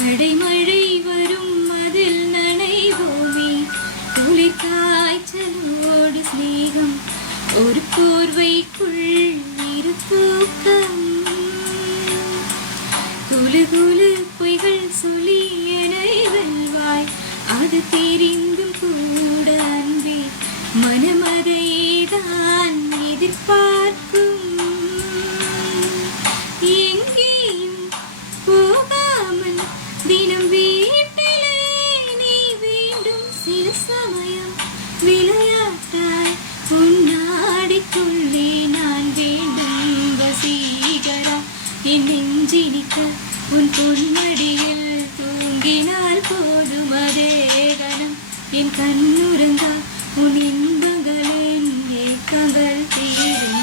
அடைமழை வரும் அதில் நனைவோமே, குளிர் காய்ச்சலோடு ஸ்நேகம், ஒரு போர்வைக்குள் இரு தூக்கம். குலு குலு பொய்கள் சொல்லி என்னை வெல்வாய், அது தெரிந்தும் கூட அன்பே மனமதைதான் எதிர்பார்க்கும். எங்கேயும் போகாமல் தினம் வீட்டிலே நீ வேண்டும். சில சமயம் விளையாட்டாய் உன்னாடிக்குள்ளே நான் வேண்டும். வசீகரா என் நெஞ்சினிக்க உன் பொன்மடியில் தூங்கினால் போதும் அதே கணம். என் கண்ணுறங்கா உன் இன்பங்களின் ஏக்கங்கள் தீரும்.